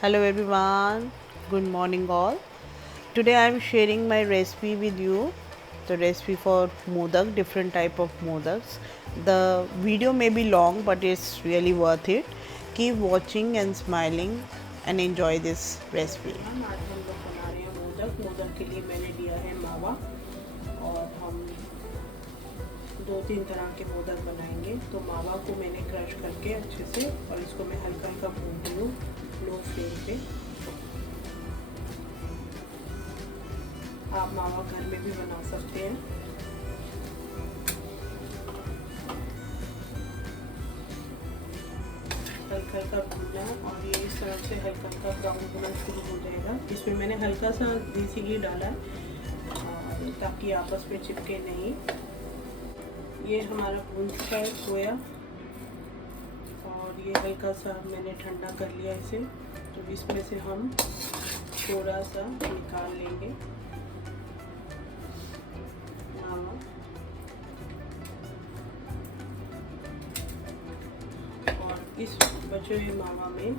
Hello everyone, good morning all. Today I am sharing my recipe with you. The recipe for modak, different type of modaks. The video may be long but it's really worth it. Keep watching and smiling and enjoy this recipe. आज हम लोग बना रहे हैं मोदक। मोदक के लिए मैंने लिया है मावा और हम 2-3 तरह के मोदक बनाएंगे। तो मावा को मैंने क्रश करके अच्छे से और इसको मैं हल्का हल्का भून लूँ लो फ्लेम पे। आप मावा घर में भी बना सकते हैं। हल्का हल्का भूनना है और ये इस तरह से हल्का हल्का ब्राउन होना शुरू हो जाएगा। इसमें मैंने हल्का सा देसी घी डाला है ताकि आपस में चिपके नहीं। ये हमारा भून चुका है सोया और ये हल्का सा मैंने ठंडा कर लिया इसे। तो इसमें से हम थोड़ा सा निकाल लेंगे मावा और इस बचे हुए मावा में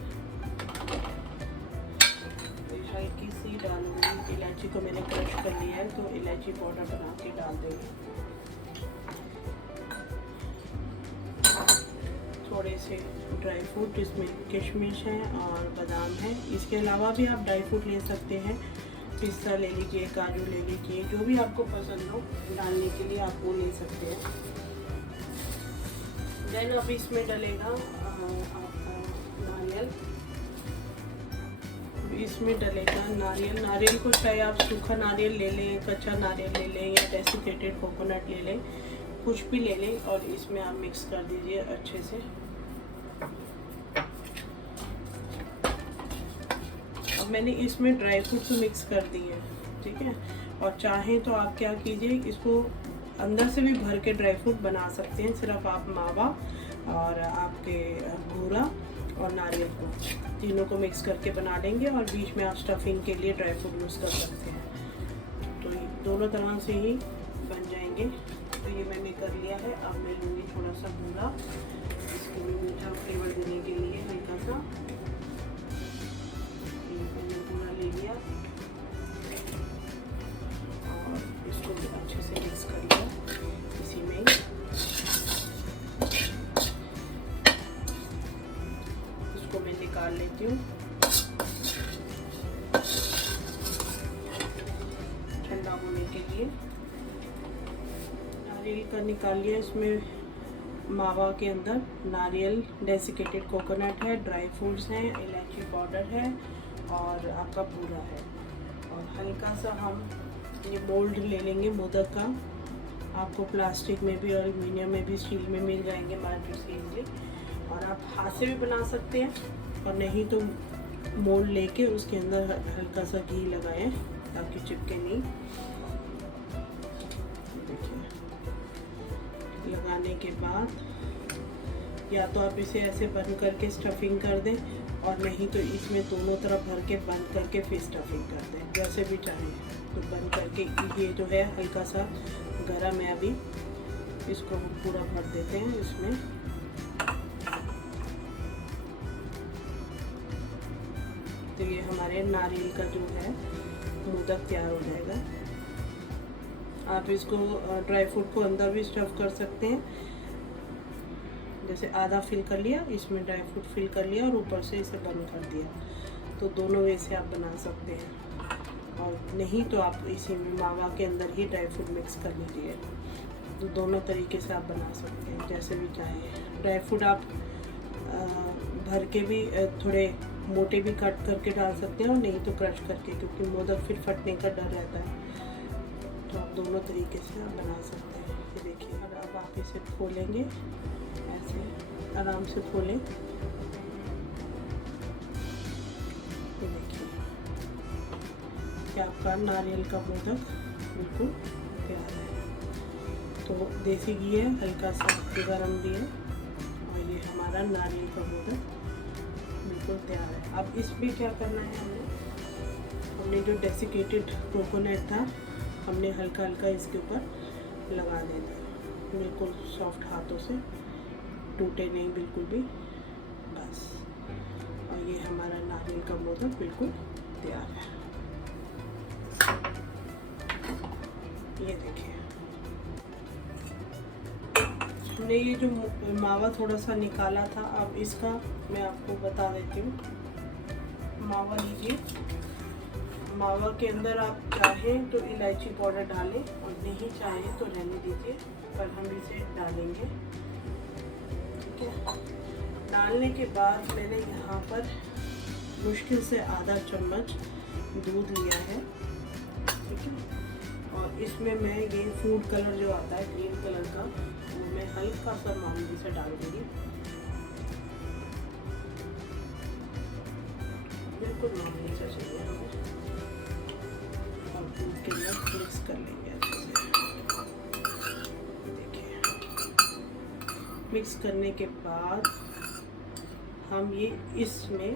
हल्की सी डालूंगी इलायची को मैंने क्रश कर लिया है। तो इलायची पाउडर बना के डाल देंगे। थोड़े से ड्राई फ्रूट, इसमें किशमिश है और बादाम है। इसके अलावा भी आप ड्राई फ्रूट ले सकते हैं। पिस्ता ले लीजिए, काजू ले लीजिए, जो भी आपको पसंद हो डालने के लिए आप वो ले सकते हैं। देन अब इसमें डलेगा आपका नारियल। इसमें डलेगा नारियल। नारियल को चाहे आप सूखा नारियल ले लें, कच्चा नारियल ले लें या डेसिकेटेड कोकोनट ले लें, कुछ भी ले लें और इसमें आप मिक्स कर दीजिए अच्छे से। अब मैंने इसमें ड्राई फ्रूट्स मिक्स कर दिए, ठीक है। और चाहें तो आप क्या कीजिए, इसको अंदर से भी भर के ड्राई फ्रूट बना सकते हैं। सिर्फ आप मावा और आपके बूरा और नारियल को तीनों को मिक्स करके बना लेंगे और बीच में आप स्टफिंग के लिए ड्राई फ्रूट यूज़ कर सकते हैं। तो दोनों तरह से ही बन जाएंगे। तो ये मैंने कर लिया है। अब मैं लूँगी थोड़ा सा बूरा, इसको भी मीठा फ्लेवर देने के लिए हल्का सा। मैंने बूरा ले लिया और इसको भी अच्छे से मिक्स कर लिया इसी में। इसको मैं निकाल लेती हूँ ठंडा होने के लिए। नारियल का निकाल लिया। इसमें मावा के अंदर नारियल, डेसिकेटेड कोकोनट है, ड्राई फ्रूट्स हैं, इलायची पाउडर है और आपका बूरा है। और हल्का सा हम ये मोल्ड ले लेंगे मोदक का। आपको प्लास्टिक में भी, एल्युमिनियम में भी, स्टील में मिल जाएंगे मार्केट से इजली। और आप हाथ से भी बना सकते हैं और नहीं तो मोल्ड लेके उसके अंदर हल्का सा घी लगाएं ताकि चिपके नहीं। लगाने के बाद या तो आप इसे ऐसे बंद करके स्टफिंग कर दें और नहीं तो इसमें दोनों तरफ भर के बंद करके फिर स्टफिंग कर दें, जैसे भी चाहें। तो बंद करके ये जो है हल्का सा गरम है अभी, इसको हम पूरा भर देते हैं इसमें। तो ये हमारे नारियल का जो है मोदक तैयार हो जाएगा। आप इसको ड्राई फ्रूट को अंदर भी स्टफ कर सकते हैं। जैसे आधा फिल कर लिया, इसमें ड्राई फ्रूट फिल कर लिया और ऊपर से इसे बंद कर दिया। तो दोनों वे से आप बना सकते हैं। और नहीं तो आप इसी में मावा के अंदर ही ड्राई फ्रूट मिक्स कर लीजिए। तो दोनों तरीके से आप बना सकते हैं, जैसे भी चाहें। ड्राई फ्रूट आप भर के भी थोड़े मोटे भी कट करके डाल सकते हैं और नहीं तो क्रश करके, क्योंकि मोदक फिर फटने का डर रहता है। तो आप दोनों तरीके से आप बना सकते हैं। ये देखिए, अब आप इसे खोलेंगे, ऐसे आराम से खोलें। ये देखिए कि आपका नारियल का मोदक बिल्कुल तैयार है। तो देसी घी है, हल्का सा गरम भी है और ये हमारा नारियल का मोदक बिल्कुल तैयार है। अब इसमें क्या करना है, हमने जो डेसिकेटेड कोकोनट था हमने हल्का हल्का इसके ऊपर लगा देना है, बिल्कुल सॉफ्ट हाथों से, टूटे नहीं बिल्कुल भी, बस। और ये हम हमारा नारियल का मोदक बिल्कुल तैयार है। ये देखिए, हमने ये जो मावा थोड़ा सा निकाला था, अब इसका मैं आपको बता देती हूँ। मावा लीजिए, मावा के अंदर आप चाहें तो इलायची पाउडर डालें और नहीं चाहें तो रहने दीजिए, पर हम इसे डालेंगे। ठीक है, डालने के बाद मैंने यहाँ पर मुश्किल से आधा चम्मच दूध लिया है। ठीक है, और इसमें मैं ये फूड कलर जो आता है ग्रीन कलर का, वो मैं हल्का सा मामूली से डाल दूँगी, बिल्कुल मामूली सा चाहिए हमें। और दूध के अंदर मिक्स कर लेंगे अच्छे से। देखिए, मिक्स करने के बाद हम ये इसमें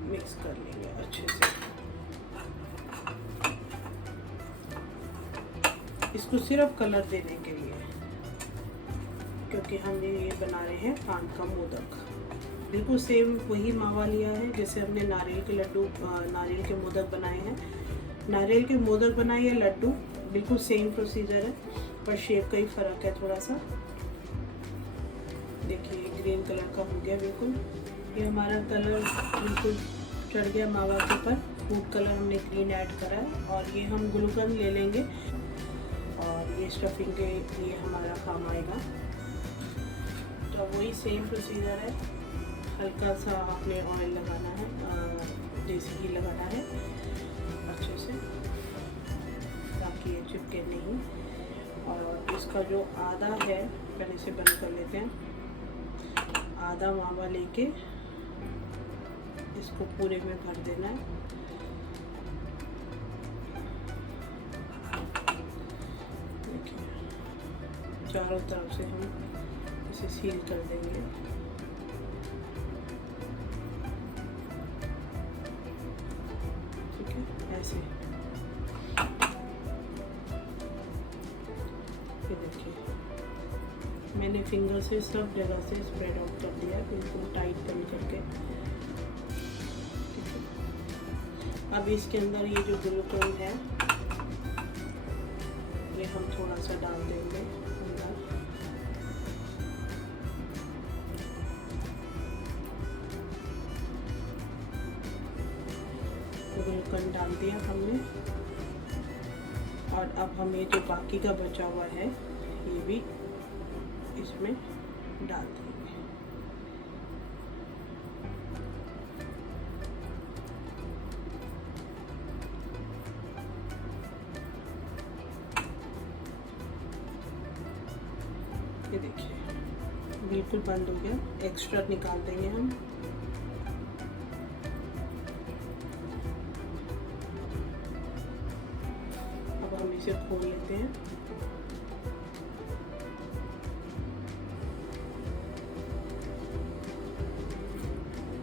मिक्स कर लेंगे अच्छे से। इसको सिर्फ कलर देने के लिए, क्योंकि हम ये बना रहे हैं पान का मोदक। बिल्कुल सेम वही मावा लिया है जैसे हमने नारियल के लड्डू, नारियल के मोदक बनाए हैं। नारियल के मोदक बनाए या लड्डू, बिल्कुल सेम प्रोसीजर है, पर शेप का ही फ़र्क है थोड़ा सा। देखिए, ग्रीन कलर का हो गया बिल्कुल। ये हमारा कलर बिल्कुल चढ़ गया मावा के ऊपर। फूड कलर हमने ग्रीन ऐड करा है, और ये हम गुलकंद ले लेंगे और ये स्टफिंग के लिए हमारा काम आएगा। तो वही सेम प्रोसीजर है, हल्का सा आपने ऑयल लगाना है, देसी घी लगाना है अच्छे से, ताकि ये चिपके नहीं। और इसका जो आधा है, पहले इसे बंद कर लेते हैं। आधा मावा लेके इसको पूरे में भर देना है। देखिए, चारों तरफ से हम इसे सील कर देंगे। ठीक है, ऐसे। ये देखिए, मैंने फिंगर से सब जगह से स्प्रेड आउट कर दिया, बिल्कुल टाइट बंद करके। अब इसके अंदर ये जो गुलकंद है, ये हम थोड़ा सा डाल देंगे अंदर। गुलकंद डाल दिया हमने, और अब हम ये जो बाकी का बचा हुआ है, ये भी इसमें डाल देंगे। ये देखिए, बिल्कुल बंद हो गया, एक्स्ट्रा निकाल देंगे हम। अब हम इसे खोल लेते हैं।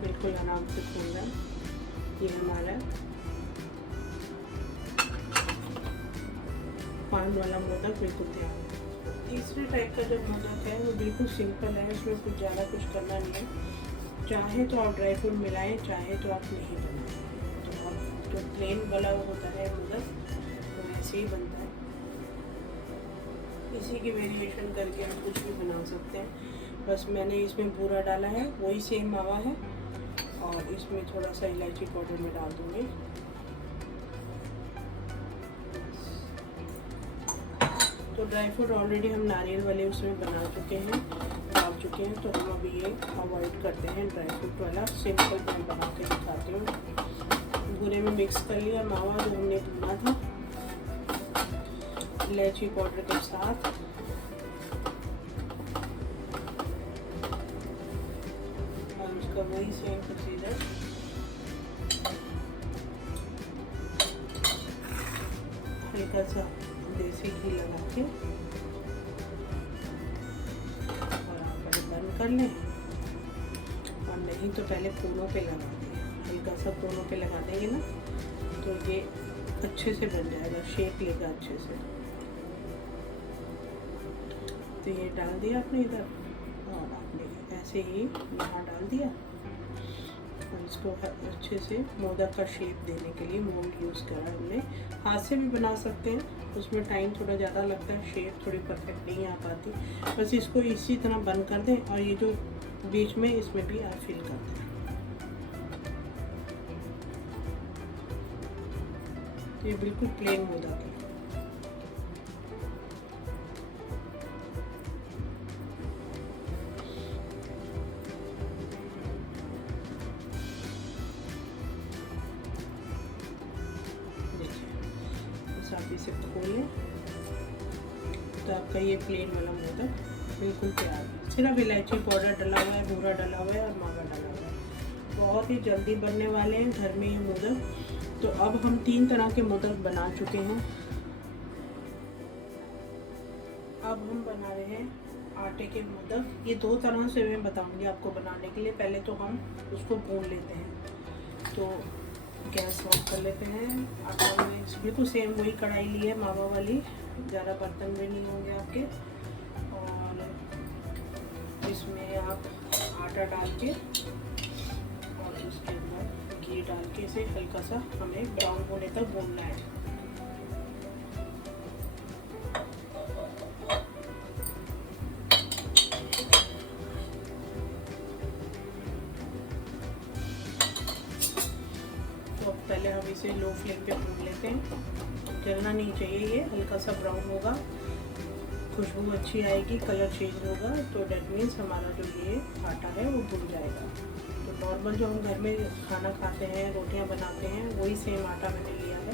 बिल्कुल आराम से खोल रहा है। ये हमारा पान वाला मोदक बिल्कुल तैयार है। तीसरे टाइप का जो मोदक है वो बिल्कुल सिंपल है, इसमें कुछ ज़्यादा कुछ करना नहीं है। चाहे तो आप ड्राई फ्रूट मिलाएं, चाहे तो आप नहीं बनाएं। तो आप जो प्लेन वाला होता है मोदक, वो ऐसे ही बनता है। इसी की वेरिएशन करके हम कुछ भी बना सकते हैं। बस मैंने इसमें बूरा डाला है, वही सेम मावा है, और इसमें थोड़ा सा इलायची पाउडर में डाल दूँगी। तो ड्राई फ्रूट ऑलरेडी हम नारियल वाले उसमें बना चुके हैं, डाल चुके हैं, तो हम अभी ये अवॉइड करते हैं ड्राई फ्रूट वाला। सिंपल मैं बना के दिखाती हूँ। भूरे में मिक्स कर लिया मावा जो हमने भुना था इलायची पाउडर के साथ। और उसका वही सेम प्रोसीजर, हल्का सा देसी घी लगा के और आप पहले बंद कर लें, और नहीं तो पहले कोनों पे लगा दें। हल्का सा कोनों पे लगा देंगे ना, तो ये अच्छे से बन जाएगा, शेप लेगा अच्छे से। तो ये डाल दिया आपने इधर, और आपने ऐसे ही यहाँ डाल दिया, और इसको अच्छे से मोदक का शेप देने के लिए मोल्ड यूज़ करा है हमने। हाथ से भी बना सकते हैं, उसमें टाइम थोड़ा ज़्यादा लगता है, शेप थोड़ी परफेक्ट नहीं आ पाती। बस इसको इसी तरह बंद कर दें और ये जो बीच में इसमें भी आप फिल कर दें। ये बिल्कुल प्लेन मोदक है। आप इसे खोल लें तो आपका ये प्लेन वाला मोदक बिल्कुल तैयार है। सिर्फ इलायची पाउडर डला हुआ है, बूरा डला हुआ है और मावा डला हुआ है। बहुत ही जल्दी बनने वाले हैं घर में ये मोदक। तो अब हम 3 तरह के मोदक बना चुके हैं। अब हम बना रहे हैं आटे के मोदक। ये 2 तरह से मैं बताऊंगी आपको बनाने के लिए। पहले तो हम उसको भून लेते हैं। तो गैस ऑफ कर लेते हैं। आटा में बिल्कुल सेम वही कढ़ाई ली है मावा वाली, ज़्यादा बर्तन भी नहीं होंगे आपके। और इसमें आप आटा डाल के और उसके अंदर घी डाल के इसे हल्का सा हमें ब्राउन होने तक भूनना है। तो पहले हम इसे लो फ्लेम पे भून लेते हैं। जलना नहीं चाहिए, ये हल्का सा ब्राउन होगा, खुशबू अच्छी आएगी, कलर चेंज होगा, तो डेट मीन्स हमारा जो ये आटा है वो भुन जाएगा। तो नॉर्मल जो हम घर में खाना खाते हैं, रोटियां बनाते हैं, वही सेम आटा मैंने लिया है।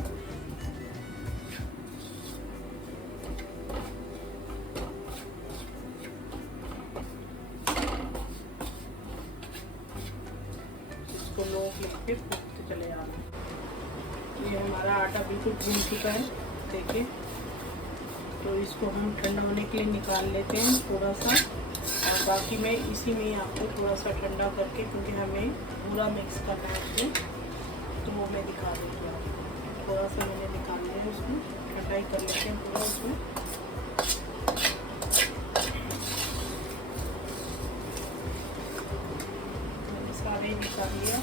इसको लो फ्लेम पे भूनते चले जाना। ये हमारा आटा बिल्कुल भून चुका है, देखिए। तो इसको हम ठंडा होने के लिए निकाल लेते हैं थोड़ा सा, और बाकी मैं इसी में ही आपको थोड़ा सा ठंडा करके, क्योंकि हमें पूरा मिक्स करना है उसमें, तो वो मैं दिखा दूँगी आपको। थोड़ा सा मैंने निकाल लिया है, उसमें ठंडाई कर लेते हैं पूरा उसमें। मैंने सारे निकाल लिया।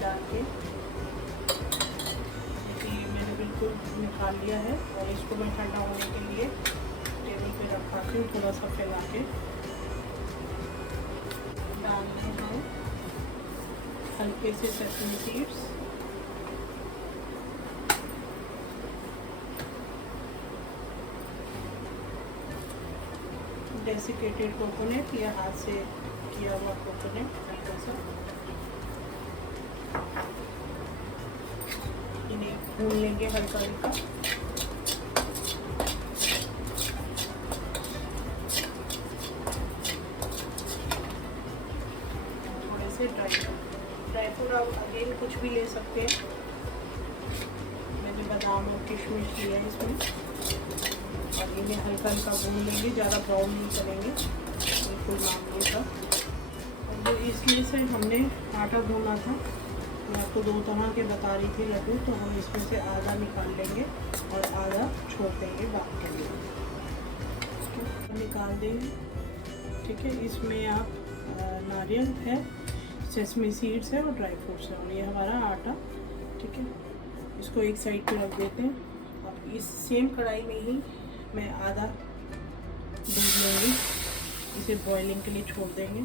डाल के देखिए मैंने बिल्कुल निकाल लिया है, और इसको मैं ठंडा होने के लिए टेबल पे रखाती हूँ। थोड़ा सा फैला के डालने हैं हल्के से सेसमी सीड्स, डेसिकेटेड कोकोनट या हाथ से किया हुआ कोकोनट हल्का सा, इन्हें भून लेंगे हल्का हल्का। थोड़े से ड्राई फ्रूट आप अगेन कुछ भी ले सकते हैं। मैंने बादाम और किशमिश लिया है इसमें, और इन्हें हल्का हल्का भून लेंगे, ज़्यादा ब्राउन नहीं करेंगे, बिल्कुल मामूली सा। और इसमें से हमने आटा भूना था, मैं आपको 2 तरह के बता रही थी लड्डू, तो हम इसमें से आधा निकाल लेंगे और आधा छोड़ देंगे बात के लिए। निकाल देंगे, ठीक है। इसमें आप नारियल है, सेसमी सीड्स है और ड्राई फ्रूट्स है, और ये हमारा आटा, ठीक है। इसको एक साइड पे रख देते हैं। और इस सेम कढ़ाई में ही मैं आधा दूध लूँगी, इसे बॉइलिंग के लिए छोड़ देंगे।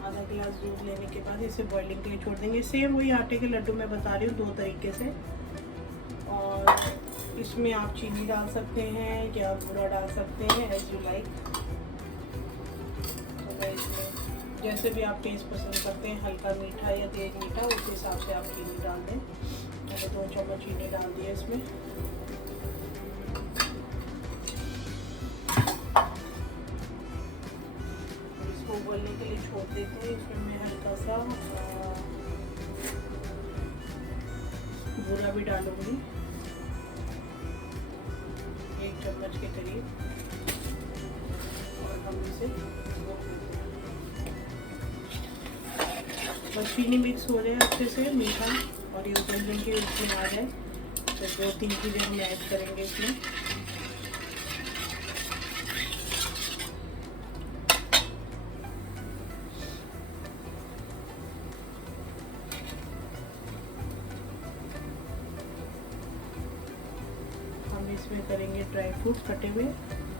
आधा गिलास दूध लेने के बाद इसे बॉइलिंग के लिए छोड़ देंगे। सेम वही आटे के लड्डू मैं बता रही हूँ 2 तरीके से। और इसमें आप चीनी डाल सकते हैं या बूरा डाल सकते हैं, एज यू लाइक। तो मैं इसमें जैसे भी आप टेस्ट पसंद करते हैं, हल्का मीठा या तेज मीठा, उस हिसाब से आप चीनी डाल दें। मैंने 2 चम्मच चीनी डाल दी है इसमें। उबलने के लिए छोड़ देते हैं। इसमें मैं हल्का सा बूरा भी डालूंगी, 1 चम्मच के करीब, और हम इसे बस चीनी मिक्स हो जाए अच्छे से, मीठा और ये उबलने के उसमें आ जाए, तो 2-3 चीज़ें हम ऐड करेंगे इसमें। ड्राई फ्रूट कटे हुए,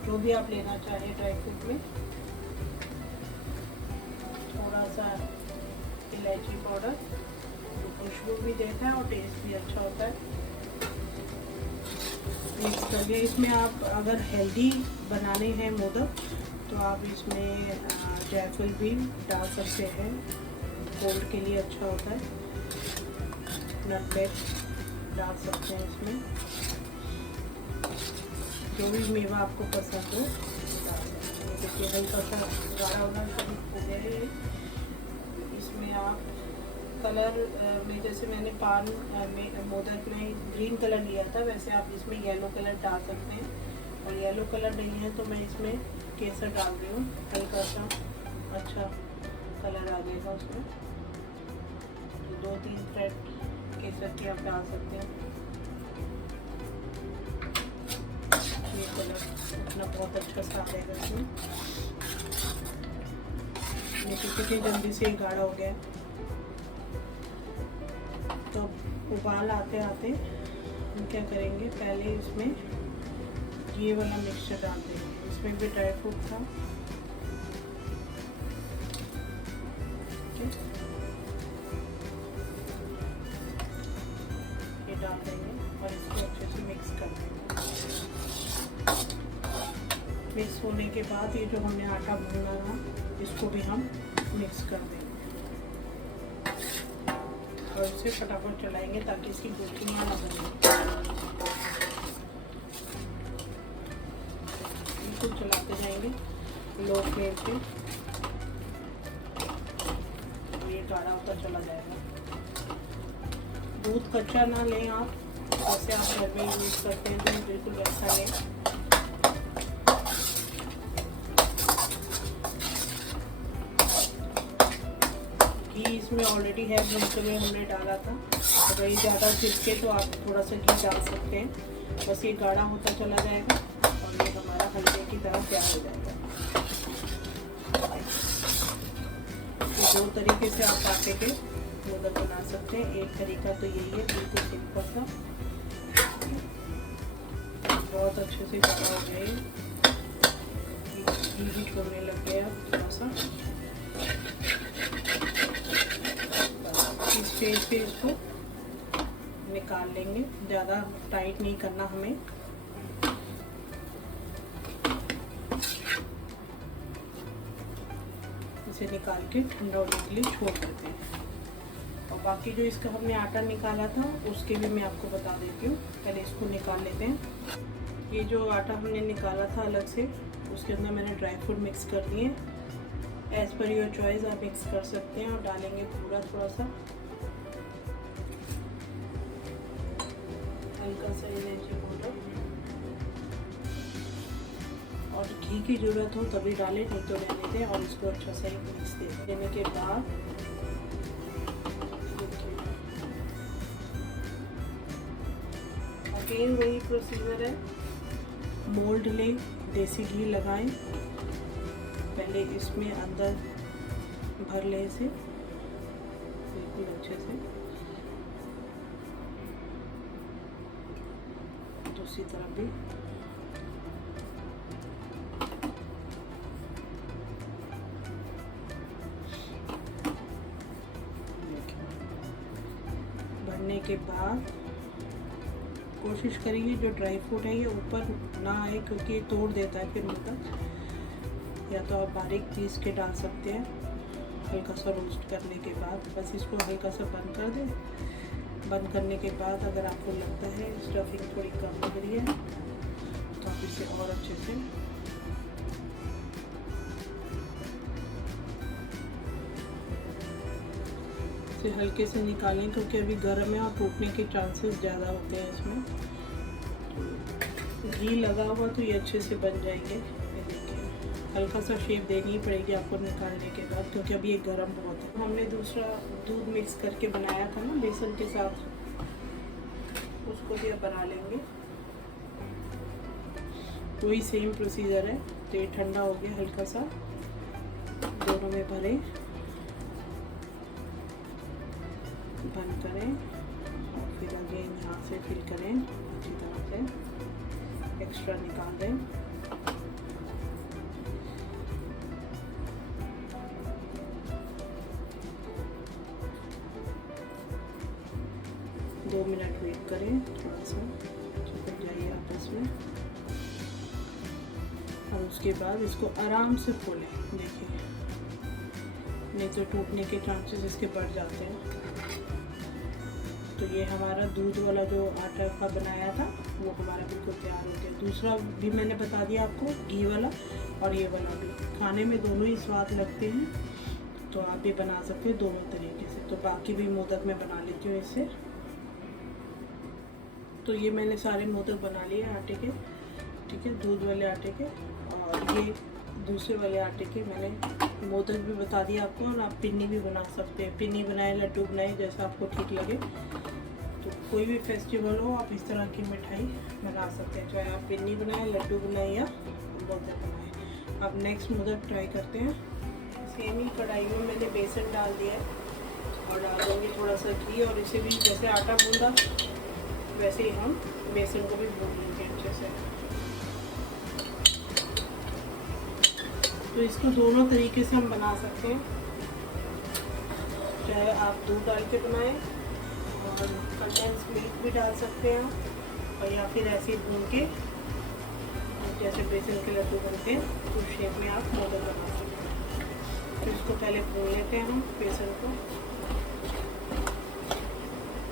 जो भी आप लेना चाहें ड्राई फ्रूट में, थोड़ा सा इलायची पाउडर, खुशबू भी देता है और टेस्ट भी अच्छा होता है। मिक्स कर लिया। इसमें आप अगर हेल्दी बनाने हैं मोदक तो आप इसमें जायफल भी डाल सकते हैं, कोल्ड के लिए अच्छा होता है। नटमेग डाल सकते हैं इसमें, जो भी मेवा आपको पसंद हो डाल सकते हैं। देखिए हल्का सा गाढ़ा होना शुरू हो गया है। इसमें आप कलर में, जैसे मैंने पान में मोदक में ग्रीन कलर लिया था, वैसे आप इसमें येलो कलर डाल सकते हैं। और येलो कलर नहीं है तो मैं इसमें केसर डाल रही हूँ, हल्का सा अच्छा कलर आ जाएगा उसमें। तो 2-3 थ्रेड केसर की आप डाल सकते हैं। ये कलर अपना बहुत अच्छा सा आ जाएगा इसमें। देखिए जल्दी से गाढ़ा हो गया। तो उबाल आते आते हम क्या करेंगे, पहले इसमें ये वाला मिक्सचर डाल देंगे। इसमें भी ड्राई फ्रूट था, ये डाल देंगे और इसको अच्छे से मिक्स कर देंगे। मिक्स होने के बाद ये जो हमने आटा भूना था इसको भी हम मिक्स कर देंगे और इसे फटाफट चलाएंगे ताकि इसकी गुठलियाँ ना बने। बिल्कुल चलाते जाएंगे लो फ्लेम पे, ये गाढ़ा होता चला जाएगा। दूध कच्चा ना लें आप, जैसे आप घर में यूज करते हैं तो बिल्कुल वैसा लें। घी इसमें ऑलरेडी है, भूनते हुए हमने डाला था। अगर ये ज़्यादा चिपके तो आप थोड़ा सा घी डाल सकते हैं। बस ये गाढ़ा होता चला जाएगा और ये हमारा हलवे की तरह तैयार हो जाएगा। तो 2 तरीके से आप आटे के मोदक बना सकते हैं। एक तरीका तो यही है, बिल्कुल सिंपल सा, बहुत अच्छे से गाढ़ा हो गया। घी भी छोड़ने लग गया थोड़ा सा। इस स्टेज पे इसको निकाल लेंगे, ज़्यादा टाइट नहीं करना हमें। इसे निकाल के ठंडा होने के लिए छोड़ देते हैं। और बाकी जो इसका हमने आटा निकाला था उसके भी मैं आपको बता देती हूँ। पहले इसको निकाल लेते हैं। ये जो आटा हमने निकाला था अलग से, उसके अंदर मैंने ड्राई फ्रूट मिक्स कर दिए। एज़ पर योर चॉइस आप मिक्स कर सकते हैं और डालेंगे पूरा थोड़ा सा, हल्का सा इलायची पाउडर। और घी की ज़रूरत हो तभी डालें, नहीं तो रहने दें। और इसको अच्छा सा मिक्स देने के बाद अगेन वही प्रोसीजर है। मोल्ड लें, देसी घी लगाएं, पहले इसमें अंदर भर लें इसे बिल्कुल अच्छे से। दूसरी तरफ भी भरने के बाद कोशिश करिए जो ड्राई फ्रूट है ये ऊपर ना आए, क्योंकि ये तोड़ देता है फिर मोदक। या तो आप बारीक पीस के डाल सकते हैं हल्का सा रोस्ट करने के बाद। बस इसको हल्का सा बंद कर दें। बंद करने के बाद अगर आपको लगता है स्टफिंग थोड़ी कम लग रही है तो आप इसे और अच्छे से हल्के से निकालें, क्योंकि अभी गर्म है और टूटने के चांसेस ज़्यादा होते हैं इसमें। घी लगा हुआ तो ये अच्छे से बन जाएंगे। ये देखिए हल्का सा शेप देनी पड़ेगी आपको निकालने के बाद, क्योंकि अभी ये गर्म बहुत है। हमने दूसरा दूध मिक्स करके बनाया था ना बेसन के साथ, उसको भी अब बना लेंगे। वही सेम प्रोसीजर है। तो ये ठंडा हो गया हल्का सा, दोनों में भरें, बंद करें और फिर अगेन यहाँ से फिल करें अच्छी तरह से। एक्स्ट्रा निकाल दें। दो मिनट वेट करें, थोड़ा सा चिपक जाइए आपस में, और उसके बाद इसको आराम से खोलें। देखिए, नहीं तो टूटने के चांसेस इसके बढ़ जाते हैं। तो ये हमारा दूध वाला जो आटा का बनाया था वो हमारा बिल्कुल तैयार हो गया। दूसरा भी मैंने बता दिया आपको, घी वाला और ये वाला भी। खाने में दोनों ही स्वाद लगते हैं, तो आप भी बना सकते हैं दोनों तरीके से। तो बाकी भी मोदक मैं बना लेती हूँ इससे। तो ये मैंने सारे मोदक बना लिए आटे के, ठीक है, दूध वाले आटे के। और ये दूसरे वाले आटे के मैंने मोदक भी बता दिया आपको। और आप पिन्नी भी बना सकते हैं, पिन्नी बनाए, लड्डू बनाए, जैसा आपको ठीक लगे। तो कोई भी फेस्टिवल हो आप इस तरह की मिठाई बना सकते हैं, चाहे आप पिन्नी बनाएं, लड्डू बनाएं या मोदक बनाएं। अब नेक्स्ट मोदक ट्राई करते हैं। सेम ही कढ़ाई में मैंने बेसन डाल दिया है और डाल देंगे थोड़ा सा घी। और इसे भी जैसे आटा गूंदा वैसे ही हम बेसन को भी भून लेंगे अच्छे से। तो इसको दोनों तरीके से हम बना सकते हैं, चाहे आप दूध डाल के बनाएं और कंडेंस मिल्क भी डाल सकते हैं, और या फिर ऐसे ही भून के जैसे बेसन के लड्डू बनते हैं उस शेप में आप मोदक बना सकते हैं। तो इसको पहले भून लेते हैं हम बेसन को।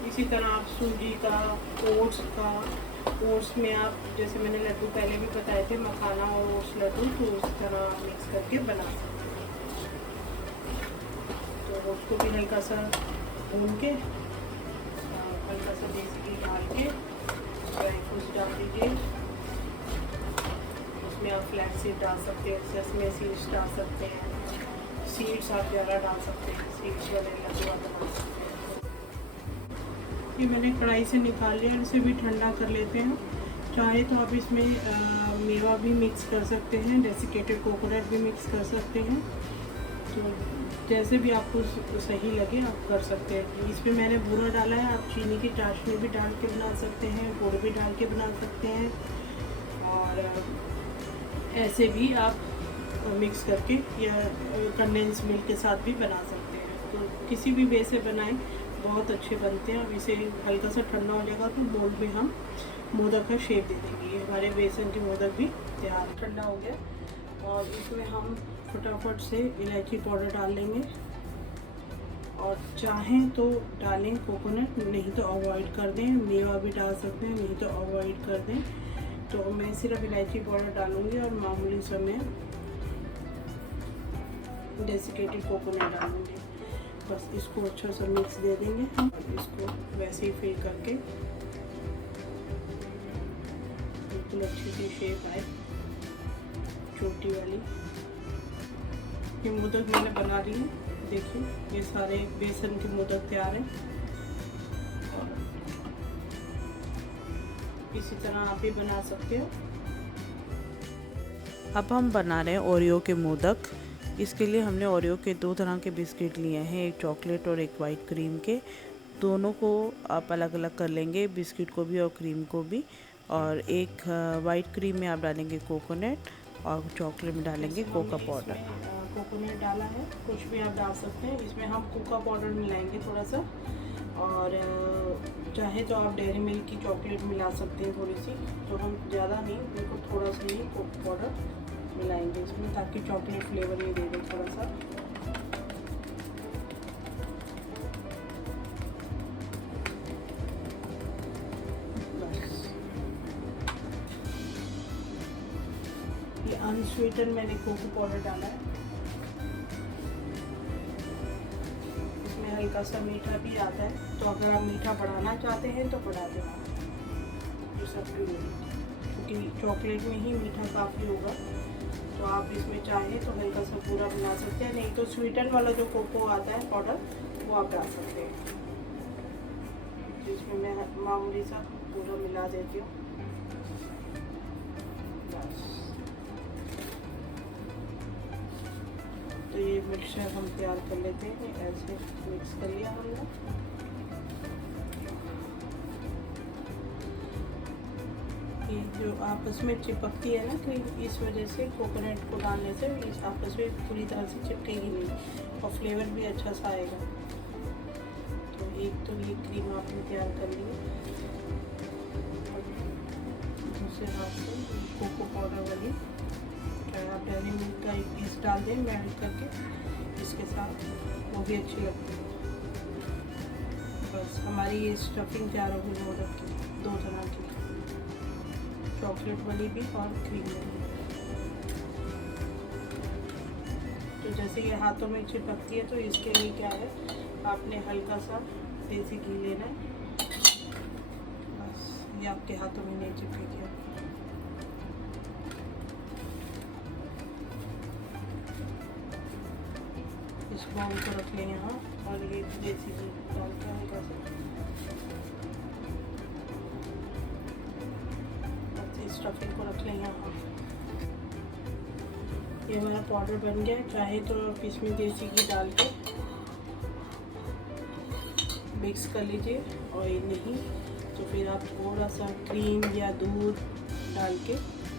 इसी तरह आप सूजी का, ओट्स का, ओट्स में आप जैसे मैंने लड्डू पहले भी बताए थे, मखाना और ओट्स लड्डू, तो उस तरह आप मिक्स करके बना सकते हैं। तो ओट्स को भी हल्का सा भून के हल्का सा देसी घी डाल के ड्राई फ्रूट्स डाल दीजिए। उसमें आप फ्लैक्स सीड डाल सकते हैं, सेसमे सीड्स डाल सकते हैं, सीड्स आप ज़्यादा डाल सकते हैं, सीड्स वाले लड्डू आप बना सकते हैं। ये मैंने कढ़ाई से निकाल लिया और इसे भी ठंडा कर लेते हैं। चाहे तो आप इसमें मेवा भी मिक्स कर सकते हैं, डेसिकेटेड कोकोनट भी मिक्स कर सकते हैं। तो जैसे भी आपको सही लगे आप कर सकते हैं। इसमें मैंने बूरा डाला है, आप चीनी की चाशनी भी डाल के बना सकते हैं, गुड़ भी डाल के बना सकते हैं, और ऐसे भी आप मिक्स करके या कंडेंस मिल्क के साथ भी बना सकते हैं। तो किसी भी वे से बनाएं, बहुत अच्छे बनते हैं। अब इसे हल्का सा ठंडा हो जाएगा तो मोल्ड में हम मोदक का शेप दे देंगे। ये हमारे बेसन के मोदक भी तैयार ठंडा हो गया। और इसमें हम फटाफट से इलायची पाउडर डाल लेंगे, और चाहें तो डालें कोकोनट, नहीं तो अवॉइड कर दें। मेवा भी डाल सकते हैं, नहीं तो अवॉइड कर दें। तो मैं सिर्फ इलायची पाउडर डालूँगी और मामूली सा मैं डेसिकेटेड कोकोनट डालूँगी। बस इसको अच्छा सा मिक्स दे देंगे और इसको वैसे ही फिल करके बिल्कुल अच्छी सी शेप आए, छोटी वाली। ये मोदक मैंने बना ली है, देखिए ये सारे बेसन के मोदक तैयार हैं। और इसी तरह आप भी बना सकते हो। अब हम बना रहे हैं ओरियो के मोदक। इसके लिए हमने ओरियो के दो तरह के बिस्किट लिए हैं, एक चॉकलेट और एक वाइट क्रीम के। दोनों को आप अलग अलग कर लेंगे, बिस्किट को भी और क्रीम को भी। और एक वाइट क्रीम में आप डालेंगे कोकोनट और चॉकलेट में डालेंगे कोका पाउडर। कोकोनट डाला है, कुछ भी आप डाल सकते हैं। इसमें हम कोका पाउडर मिलाएंगे थोड़ा सा, और चाहे तो आप डेयरी मिल्क की चॉकलेट मिला सकते हैं थोड़ी सी। तो हम ज़्यादा नहीं, बिल्कुल थोड़ा सा ही कोका पाउडर मिलाएंगे इसमें, ताकि चॉकलेट फ्लेवर ये दे दे थोड़ा सा। बस ये अनस्वीटन मैंने कोको पाउडर डाला है। इसमें हल्का सा मीठा भी आता है, तो अगर आप मीठा बढ़ाना चाहते हैं तो बढ़ा देना, ये सब भी क्योंकि चॉकलेट में ही मीठा काफ़ी होगा। तो आप इसमें चाहें तो हल्का सा पूरा बना सकते हैं, नहीं तो स्वीटन वाला जो कोको आता है पाउडर वो आप डाल सकते हैं। जिसमें मैं मामूली सा पूरा मिला देती हूँ। बस तो ये मिक्सचर हम तैयार कर लेते हैं। ऐसे मिक्स कर लिया हमने। ये जो आपस में चिपकती है ना क्रीम, इस वजह से कोकोनट को डालने से इस आपस में पूरी तरह से चिपकेगी नहीं और फ्लेवर भी अच्छा सा आएगा। तो एक तो ये क्रीम आपने तैयार कर ली है, दूसरे हाथ से कोको पाउडर वाली, चाहे आप डेयरी मिल्क का एक पीस डाल दें मेल्ट करके इसके साथ, वो भी अच्छी लगती है। बस हमारी ये स्टफिंग तैयार होगी मोदक की, 2 तरह की, चॉकलेट वाली भी और क्रीम वाली। तो जैसे ये हाथों में चिपकती है तो इसके लिए क्या है, आपने हल्का सा देसी घी लेना है, बस ये आपके हाथों में नहीं चिपकेगी। इस बाउल को रख लें यहाँ और ये देसी घी डाल के हल्का सा स्टफिंग को रख लें यहाँ। ये हमारा पाउडर बन गया। चाहे तो आप इसमें देसी घी डाल के मिक्स कर लीजिए, और नहीं तो फिर आप थोड़ा सा क्रीम या दूध डाल के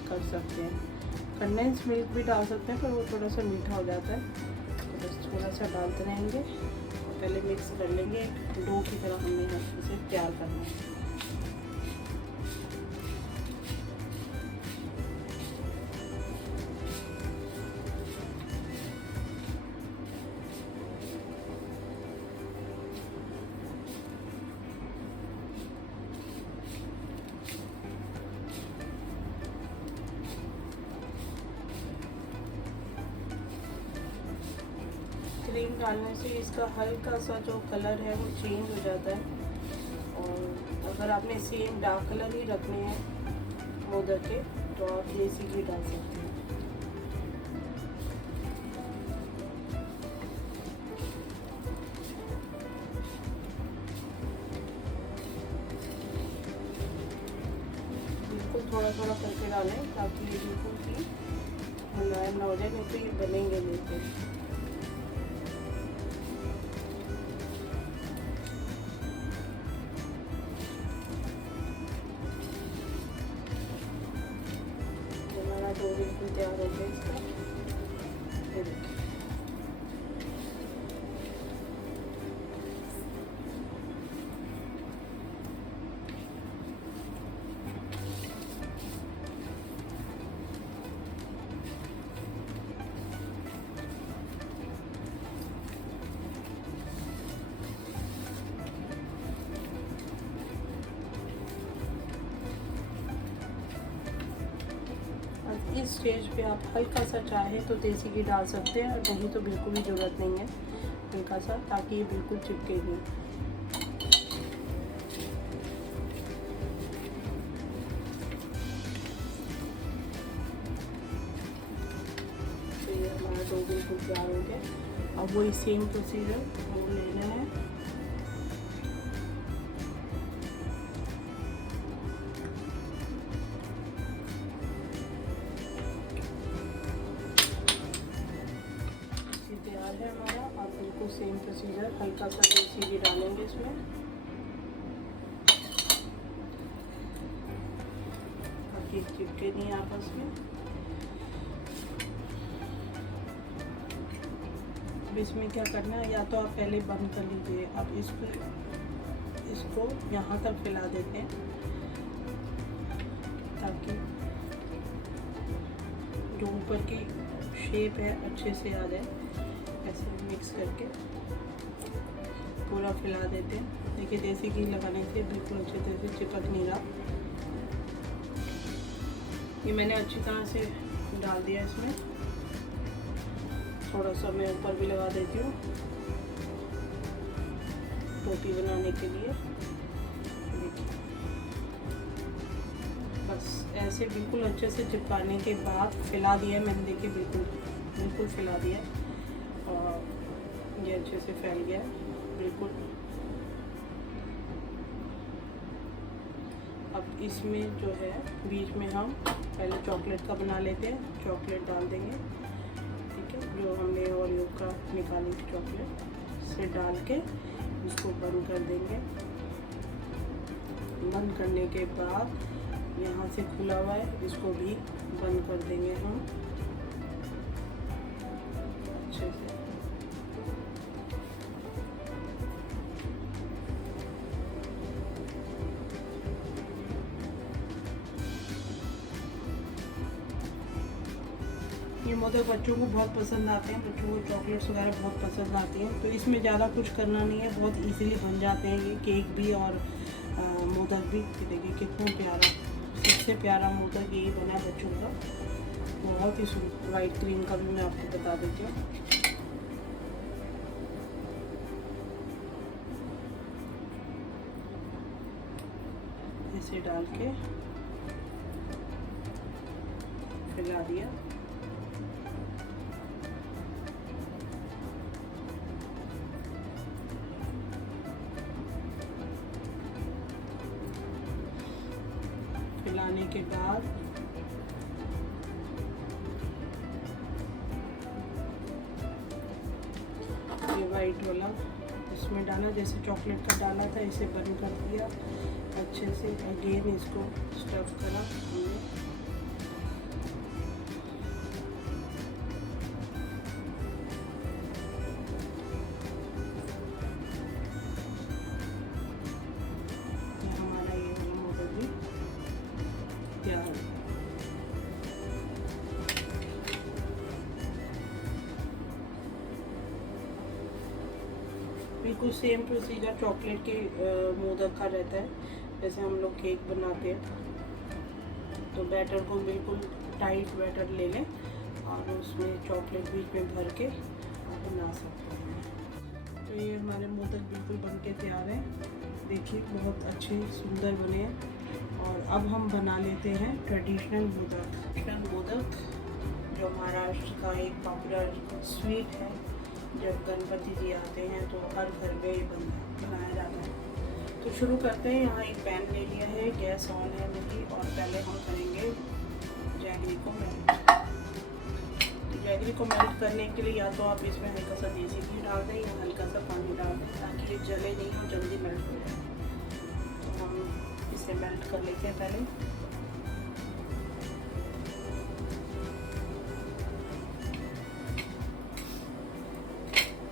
कर सकते हैं। कंडेंस मिल्क भी डाल सकते हैं पर वो थोड़ा सा मीठा हो जाता है, तो बस थोड़ा सा डालते रहेंगे और पहले मिक्स कर लेंगे। डो की तरह हमने इसे तैयार करना है। क्रीम डालने से इसका हल्का सा जो कलर है वो चेंज हो जाता है, और अगर आपने सेम डार्क कलर ही रखने हैं मोदक के तो आप देसी घी डाल सकते हैं। बिल्कुल थोड़ा थोड़ा करके डालें ताकि ये बिल्कुल भी मुलायम ना हो जाए, नहीं तो ये बनेंगे नहीं थे। डो बिल्कुल तैयार हो गया इसका, ये देखिए। इस स्टेज पे आप हल्का सा चाहे तो देसी घी डाल सकते हैं, और नहीं तो बिल्कुल भी ज़रूरत नहीं है, हल्का सा, ताकि ये बिल्कुल चिपके नहीं। तो ये हमारा डो बिल्कुल तैयार हो गया। अब वही सेम प्रोसीजर हमें लेना है। है हमारा, आप बिल्कुल सेम प्रोसीजर, हल्का सा देसी घी डालेंगे इसमें, ताकि चिपके नहीं आपस में। अब इसमें क्या करना है, या तो आप पहले बंद कर लीजिए, आप इसको यहाँ तक फैला देते हैं ताकि जो ऊपर की शेप है अच्छे से आ जाए। ऐसे मिक्स करके पूरा फैला देते हैं। देखिए देसी घी लगाने से बिल्कुल अच्छे तरह से चिपक नहीं रहा। ये मैंने अच्छी तरह से डाल दिया इसमें, थोड़ा सा मैं ऊपर भी लगा देती हूँ रोटी बनाने के लिए। देखिए बस ऐसे बिल्कुल अच्छे से चिपकाने के बाद फैला दिया मैंने, देखिए बिल्कुल फैला दिया और ये अच्छे से फैल गया बिल्कुल। अब इसमें जो है बीच में हम पहले चॉकलेट का बना लेते हैं। चॉकलेट डाल देंगे, ठीक है, जो हमने ओरियो का निकाली थी चॉकलेट, से डाल के उसको बंद कर देंगे। बंद करने के बाद यहाँ से खुला हुआ है, इसको भी बंद कर देंगे हम अच्छे से। ये मोदक बच्चों को बहुत पसंद आते हैं, बच्चों को चॉकलेट्स वगैरह बहुत पसंद आती हैं। तो इसमें ज़्यादा कुछ करना नहीं है, बहुत इजीली बन जाते हैं ये केक भी और मोदक भी। देखिए कितना प्यारा, सबसे प्यारा मोदक यही बना है बच्चों का, बहुत ही सुंदर। वाइट क्रीम का भी मैं आपको बता देती हूँ। ऐसे डाल के फैला दिया। फैलाने के बाद ये वाइट वाला इसमें डाला, जैसे चॉकलेट का डाला था, इसे बंद कर दिया अच्छे से। अगेन इसको स्टफ करा हमने। हमारा ये वाला मोदक भी तैयार है। बिल्कुल सेम प्रोसीजर चॉकलेट के मोदक का रहता है, जैसे हम लोग केक बनाते हैं। तो बैटर को बिल्कुल टाइट बैटर ले लें और उसमें चॉकलेट बीच में भर के बना सकते हैं। तो ये हमारे मोदक बिल्कुल बन के तैयार है। देखिए बहुत अच्छे सुंदर बने हैं। और अब हम बना लेते हैं ट्रेडिशनल मोदक, जो महाराष्ट्र का एक पॉपुलर स्वीट है। जब गणपति जी आते हैं तो हर घर में ये बनाया जाता है। तो शुरू करते हैं। यहाँ एक पैन ले लिया है, गैस ऑन है मेरी, और पहले हम करेंगे जैगरी को मेल्ट। तो जैगरी को मेल्ट करने के लिए या तो आप इसमें हल्का सा देसी घी डाल दें या हल्का सा पानी डाल दें, ताकि ये जले नहीं और जल्दी मेल्ट हो जाए। तो हम इसे मेल्ट कर लेते हैं पहले।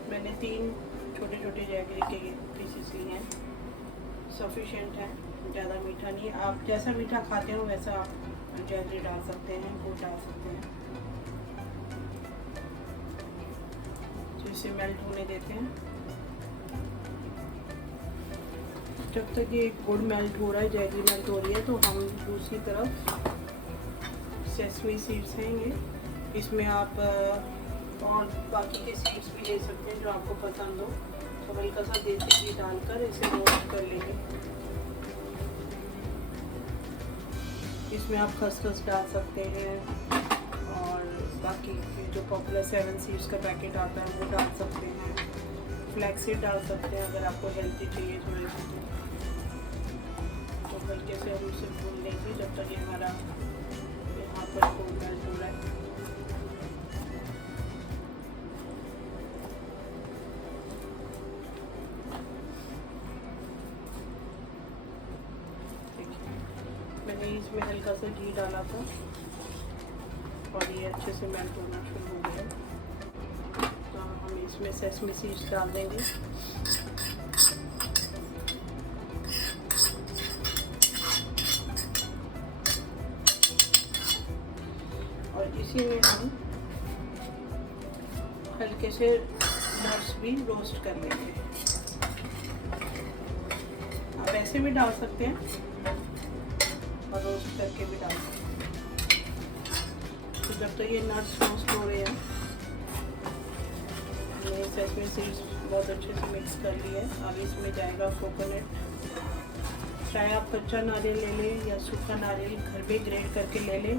मैंने 3 छोटे छोटे जैगरी के पीसेस लिए हैं, सफिशेंट है, ज़्यादा मीठा नहीं है। आप जैसा मीठा खाते हो वैसा आप जैगरी डाल सकते हैं, गुड़ डाल सकते हैं। तो इसे मेल्ट होने देते हैं। जब तक ये गुड़ मेल्ट हो रहा है, जैगरी मेल्ट हो रही है, तो हम दूसरी तरफ सेसमी सीड्स हैं ये, इसमें आप और बाकी के सीड्स भी ले सकते हैं जो आपको पसंद हो। तो हल्का सा देसी घी डालकर इसे रोस्ट कर लेंगे। इसमें आप खसखस डाल सकते हैं और बाकी जो पॉपुलर 7 सीड्स का पैकेट आता है वो डाल सकते हैं। फ्लैक्स सीड डाल सकते हैं अगर आपको हेल्दी चाहिए थोड़ा सा। तो हल्के से हम इसे भून लेंगे जब तक ये हमारा यहाँ पर मेल्ट हो रहा है। मैंने इसमें हल्का सा घी डाला था और ये अच्छे से मेल्ट होना शुरू हो गया। तो हम इसमें सेसमी सीड्स डाल देंगे। और इसी में हम हल्के से नट्स भी रोस्ट कर लेंगे। आप ऐसे भी डाल सकते हैं और रोस्ट करके भी डाल सकते हैं। तो जब तक ये नट्स रोस्ट हो रहे हैं, हमने सेसमी सीड्स बहुत अच्छे से मिक्स कर लिया है। अब इसमें जाएगा कोकोनट। चाहे आप कच्चा नारियल ले लें या सूखा नारियल घर पे ग्रेट करके ले लें,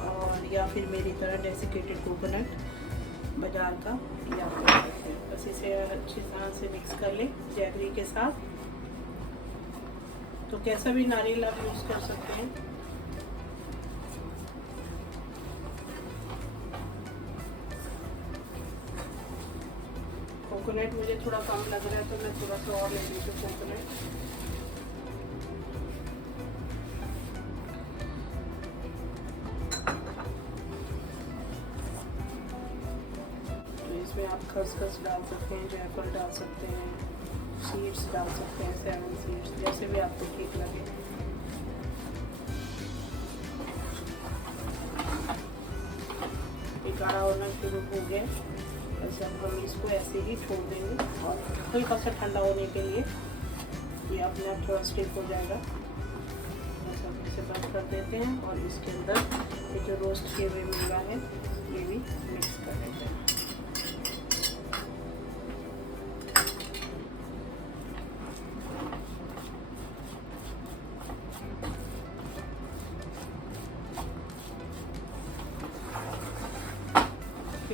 और या फिर मेरी तरह डेसिकेटेड कोकोनट बाजार का या आप ले सकते हैं। बस इसे अच्छी तरह से मिक्स कर लें जैगरी के साथ। तो कैसा भी नारियल आप यूज़ कर सकते हैं। कोकोनट मुझे थोड़ा कम लग रहा है तो मैं थोड़ा सा और ले लीजिए कोकोनट। इसमें आप खसखस डाल सकते हैं, जायफल डाल सकते हैं, सीड्स डाल सकते हैं, 7 सीड्स, जैसे भी आपको ठीक लगे। ये गाढ़ा होना शुरू हो गया, बस अब हम इसको ऐसे ही छोड़ देंगे और हल्का सा ठंडा होने के लिए ये अपने आप थोड़ा स्टिक हो जाएगा। बस हम इसे बंद कर देते हैं और इसके अंदर ये जो रोस्ट किए हुए मेवा है ये भी मिक्स कर देते हैं।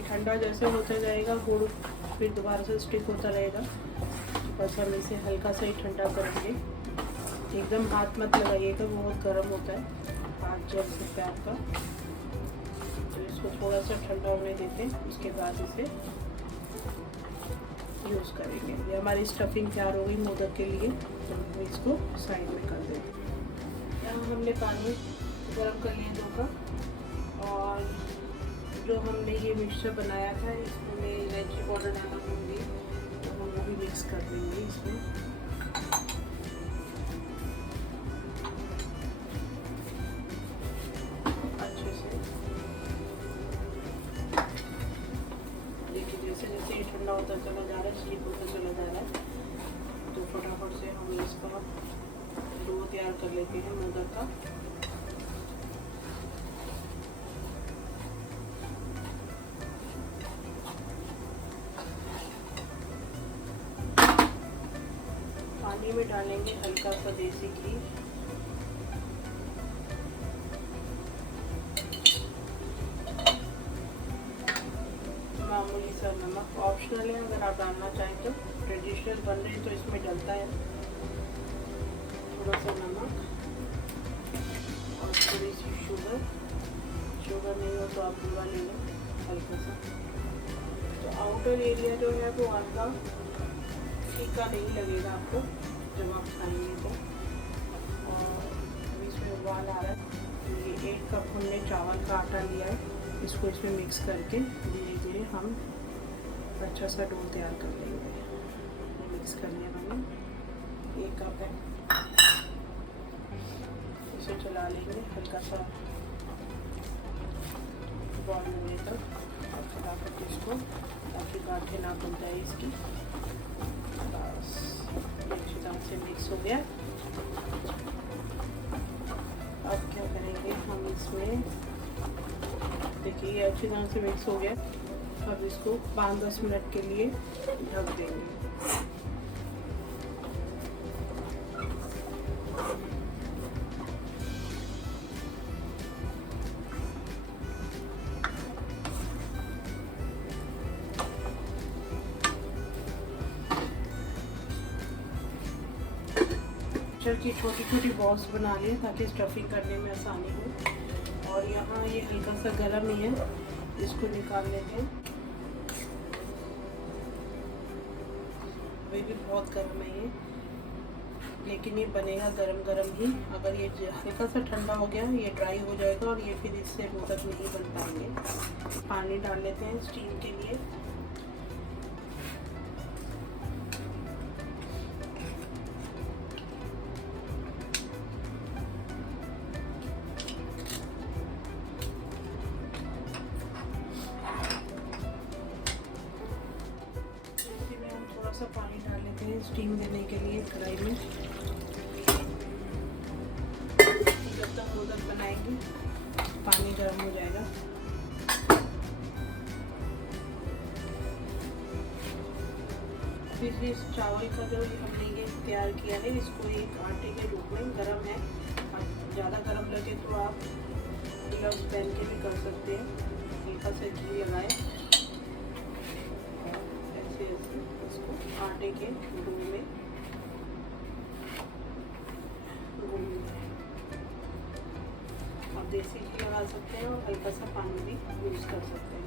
ठंडा जैसे होता जाएगा गुड़ फिर दोबारा से स्टिक होता रहेगा, बस हम इसे हल्का सा ही ठंडा करेंगे। एकदम हाथ मत लगाइएगा, बहुत गर्म होता है, हाथ जल सकता है आपका। तो इसको थोड़ा सा ठंडा होने देते हैं, उसके बाद इसे यूज़ करेंगे। ये हमारी स्टफिंग तैयार हो गई मोदक के लिए, तो हम इसको साइड में कर देंगे। यहाँ हमने पानी गर्म कर लिया 2 कप, और जो हमने ये मिक्सचर बनाया था इसमें इलायची पाउडर डाला होंगे, तो हम वो भी मिक्स कर देंगे इसमें। अच्छे से देखिए, जैसे जैसे ये ठंडा होता चला जा रहा है, स्टिक होता चला जा रहा है, तो फटाफट से हम इसका डो तैयार कर लेते हैं मोदक का। पानी में डालेंगे हल्का सा देसी घी, मामूली सा नमक, ऑप्शनल है, अगर आप डालना चाहें तो। ट्रेडिशनल बन रहे तो इसमें डलता है थोड़ा सा नमक, और थोड़ी सी शुगर। शुगर नहीं हो तो आप बुरा ले लो हल्का सा। तो आउटर एरिया जो है वो आपका फीका नहीं लगेगा आपको जब आप खाएंगे तो। और अभी इसमें उबाल आ रहा है। ये 1 कप हमने चावल का आटा लिया है, इसको इसमें मिक्स करके धीरे धीरे हम अच्छा सा डो तैयार कर लेंगे। मिक्स कर लिया मैंने, 1 कप है, इसे चला लेंगे हल्का सा बॉईल होने तक, और फटाफट इसको, ताकि गांठें ना बन जाए इसकी। बस अच्छी तरह से मिक्स हो गया। अब क्या करेंगे हम इसमें, देखिए ये अच्छी तरह से मिक्स हो गया। अब इसको 5-10 मिनट के लिए ढक देंगे। की छोटी छोटी बॉल्स बना लिए ताकि स्टफिंग करने में आसानी हो। और यहाँ ये हल्का सा गर्म ही है, इसको निकाल लेते हैं। वे भी बहुत गर्म है ये, लेकिन ये बनेगा गरम गरम ही। अगर ये हल्का सा ठंडा हो गया ये ड्राई हो जाएगा और ये फिर इससे मोदक नहीं बन पाएंगे। पानी डाल लेते हैं स्टीम के लिए। सा पानी डाल लेते हैं स्टीम देने के लिए कढ़ाई में। जब तक मोदक बनाएंगे पानी गर्म हो जाएगा। फिर इस चावल का जो हमने ये तैयार किया है इसको एक आटे के रूप में, गर्म है, ज़्यादा गर्म लगे तो आप ग्लव्स पहन के भी कर सकते हैं। हल्का से घी लगाए, इसको आटे के डो में गूंद लें। आप देसी घी लगा सकते हैं और हल्का सा पानी भी यूज़ कर सकते हैं।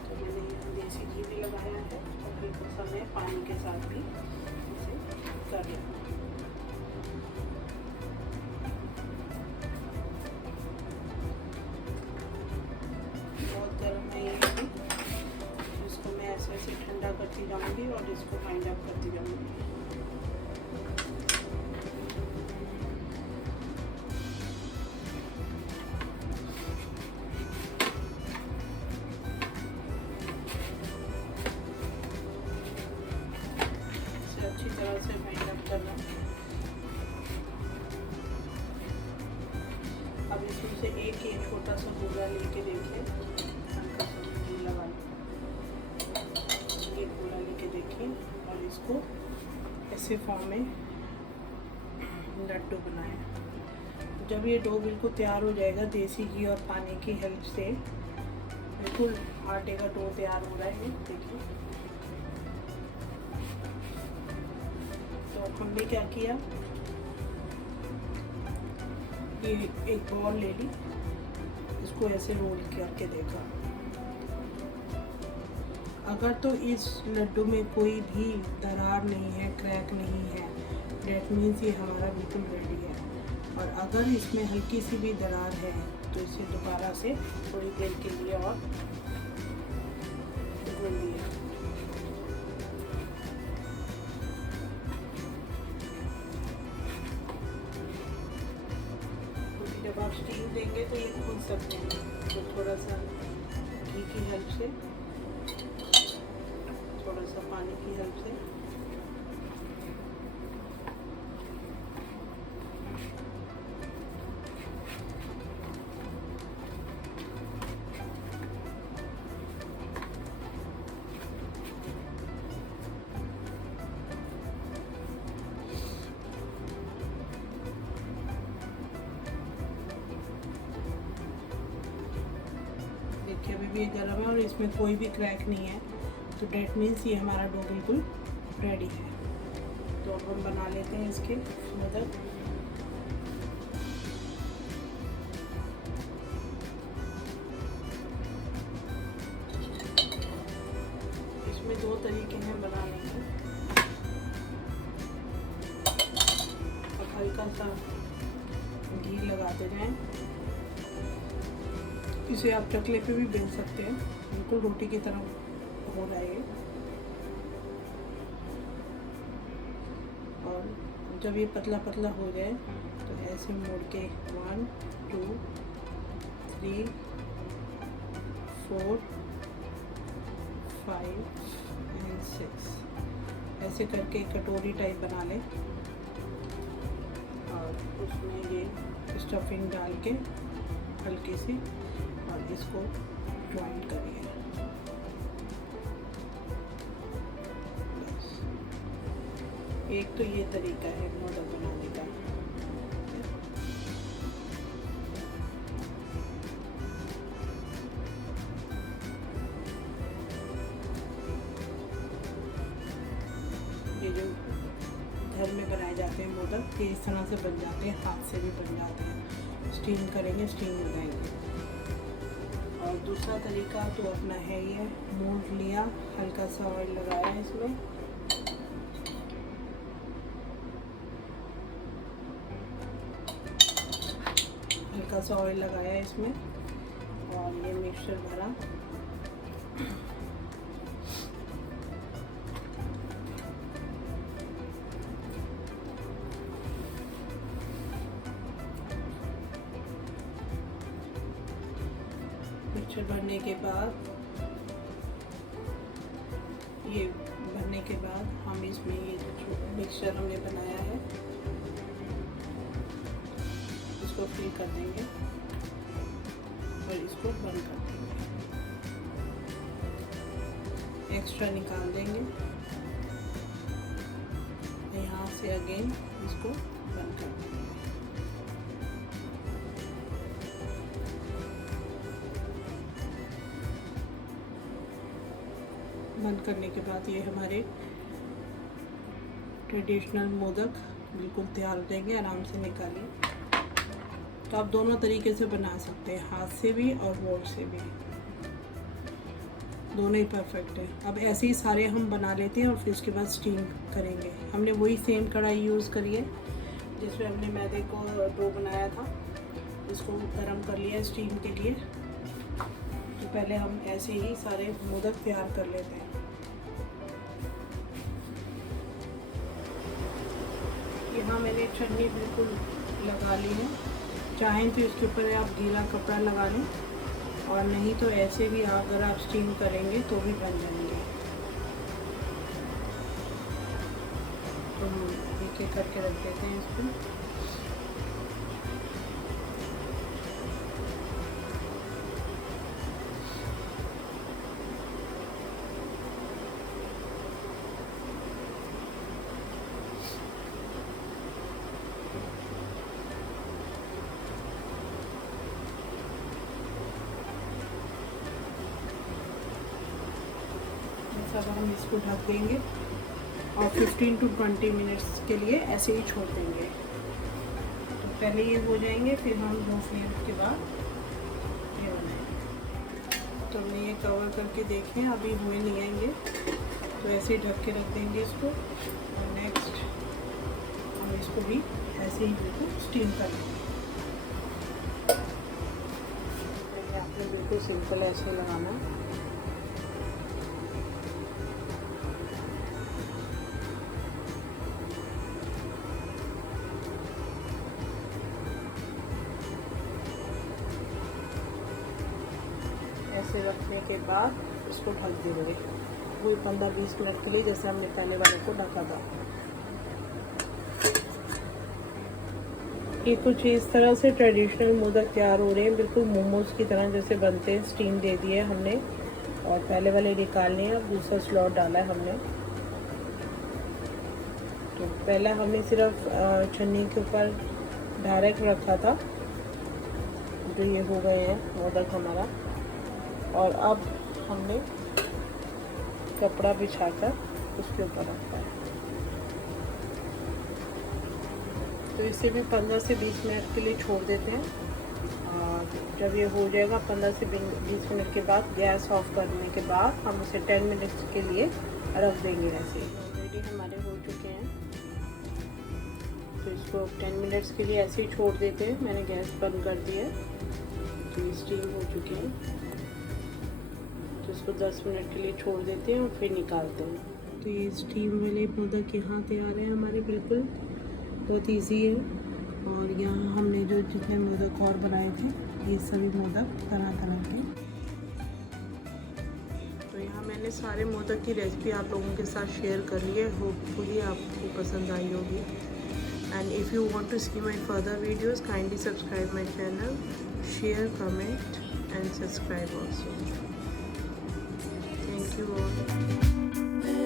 तो मैंने यहाँ देसी घी भी लगाया है और हल्का सा मैं पानी के साथ भी इसे कर लिया। बहुत गर्म है ये भी, इसको मैं ऐसे जाऊंगी और इसको वाइंड अप करती जाऊंगी। इसे अच्छी तरह से वाइंड अप करना। अब इसमें से एक छोटा सा गोला लेके देखिए, हल्का सा गीला वाला एक गोला लेके देखिए और इसको ऐसे फॉर्म में लड्डू बनाएं। जब ये डो बिल्कुल तैयार हो जाएगा, देसी घी और पानी की हेल्प से बिल्कुल आटे का डो तैयार हो रहा है, देखिए। तो हमने क्या किया, ये एक बॉल ले ली, इसको ऐसे रोल करके देखा। अगर तो इस लड्डू में कोई भी दरार नहीं है, क्रैक नहीं है, डेट मीन्स ये हमारा बिल्कुल रेडी है। और अगर इसमें हल्की सी भी दरार है तो इसे दोबारा से थोड़ी देर के लिए और घोल दिया। जब आप स्टीम देंगे तो ये खुल सकते हैं, तो थोड़ा सा घी की हेल्प से, थोड़ा सा पानी की हेल्प से देखिए अभी भी ये गर्म है और इसमें कोई भी क्रैक नहीं है, तो डेट मीन्स ये हमारा डो बिल्कुल रेडी है। तो अब हम बना लेते हैं इसके मोदक। इसमें दो तरीके हैं बनाने के। अब हल्का सा घी लगाते जाएं। इसे आप चकले पे भी बेल सकते हैं, बिल्कुल रोटी की तरह हो रहा है। और जब ये पतला पतला हो जाए तो ऐसे मोड़ के 1 2 3 4 5 एंड 6 ऐसे करके कटोरी टाइप बना लें और उसमें ये स्टफिंग डाल के हल्की सी और इसको ज्वाइन करिए। बस एक तो ये तरीका है मोदक बनाने का। ये जो घर में बनाए जाते हैं मोदक, ये इस तरह से बन जाते हैं, हाथ से भी बन जाते हैं। स्टीम करेंगे, स्टीम लगाएंगे। और दूसरा तरीका तो अपना है, ये मोल्ड लिया, हल्का सा ऑयल लगाया इसमें, हल्का सा ऑयल लगाया इसमें और ये मिक्सचर भरा। मिक्सचर भरने के बाद, ये भरने के बाद हम इसमें ये जो मिक्सचर हमने बनाया है इसको फिल कर देंगे और इसको बंद कर देंगे। एक्स्ट्रा निकाल देंगे, यहाँ से अगेन इसको बंद कर देंगे। बंद करने के बाद ये हमारे ट्रेडिशनल मोदक बिल्कुल तैयार हो जाएंगे। आराम से निकालिए। तो आप दोनों तरीके से बना सकते हैं, हाथ से भी और मोल्ड से भी, दोनों ही परफेक्ट है। अब ऐसे ही सारे हम बना लेते हैं और फिर उसके बाद स्टीम करेंगे। हमने वही सेम कढ़ाई यूज़ करी है जिसमें हमने मैदे को डो बनाया था, इसको गर्म कर लिया स्टीम के लिए। तो पहले हम ऐसे ही सारे मोदक तैयार कर लेते हैं। यहाँ मैंने छन्नी बिल्कुल लगा ली है। चाहें तो इसके ऊपर आप गीला कपड़ा लगा लें, और नहीं तो ऐसे भी अगर आप स्टीम करेंगे तो भी बन जाएंगे। तो हम एक एक करके रख देते हैं इसको। अब हम इसको ढक देंगे और 15 to 20 मिनट्स के लिए ऐसे ही छोड़ देंगे। तो पहले ये हो जाएंगे, फिर हम 2 मिनट के बाद ये बनाएंगे। तो हमने ये कवर करके देखें, अभी हुए नहीं आएंगे, तो ऐसे ही ढक के रख देंगे इसको। और नेक्स्ट हम इसको भी ऐसे ही बिल्कुल स्टीम कर लेंगे। आपने बिल्कुल सिंपल ऐसे लगाना है। ऐसे रखने के बाद इसको ढक देंगे वही 15-20 मिनट के लिए, जैसे हमने पहले वाले को ढका था। ये कुछ इस तरह से ट्रेडिशनल मोदक तैयार हो रहे हैं, बिल्कुल मोमोज की तरह जैसे बनते हैं। स्टीम दे दिए हमने और पहले वाले निकाल लिए, अब दूसरा स्लॉट डाला है हमने। तो पहला हमने सिर्फ छन्नी के ऊपर डायरेक्ट रखा था, जो ये हो गए हैं मोदक हमारा। और अब हमने कपड़ा बिछाकर उसके ऊपर रखा है। तो इसे भी 15 से 20 मिनट के लिए छोड़ देते हैं। और जब ये हो जाएगा 15 से 20 मिनट के बाद, गैस ऑफ करने के बाद हम इसे 10 मिनट्स के लिए रख देंगे। ऐसे ऑलरेडी हमारे हो चुके हैं, तो इसको 10 मिनट्स के लिए ऐसे ही छोड़ देते हैं। मैंने गैस बंद कर दिया, तो ये स्टीम हो चुके हैं। तो इसको 10 मिनट के लिए छोड़ देते हैं और फिर निकालते हैं। तो ये स्टीम वाले मोदक यहाँ तैयार हैं हमारे, बिल्कुल बहुत इजी है। और यहाँ हमने जो जितने मोदक और बनाए थे, ये सभी मोदक तरह तरह के। तो यहाँ मैंने सारे मोदक की रेसिपी आप लोगों के साथ शेयर कर ली है। होपफुली आपको पसंद आई होगी। And if you want to see my further videos, kindly subscribe my channel, share, comment and subscribe also. Thank you all.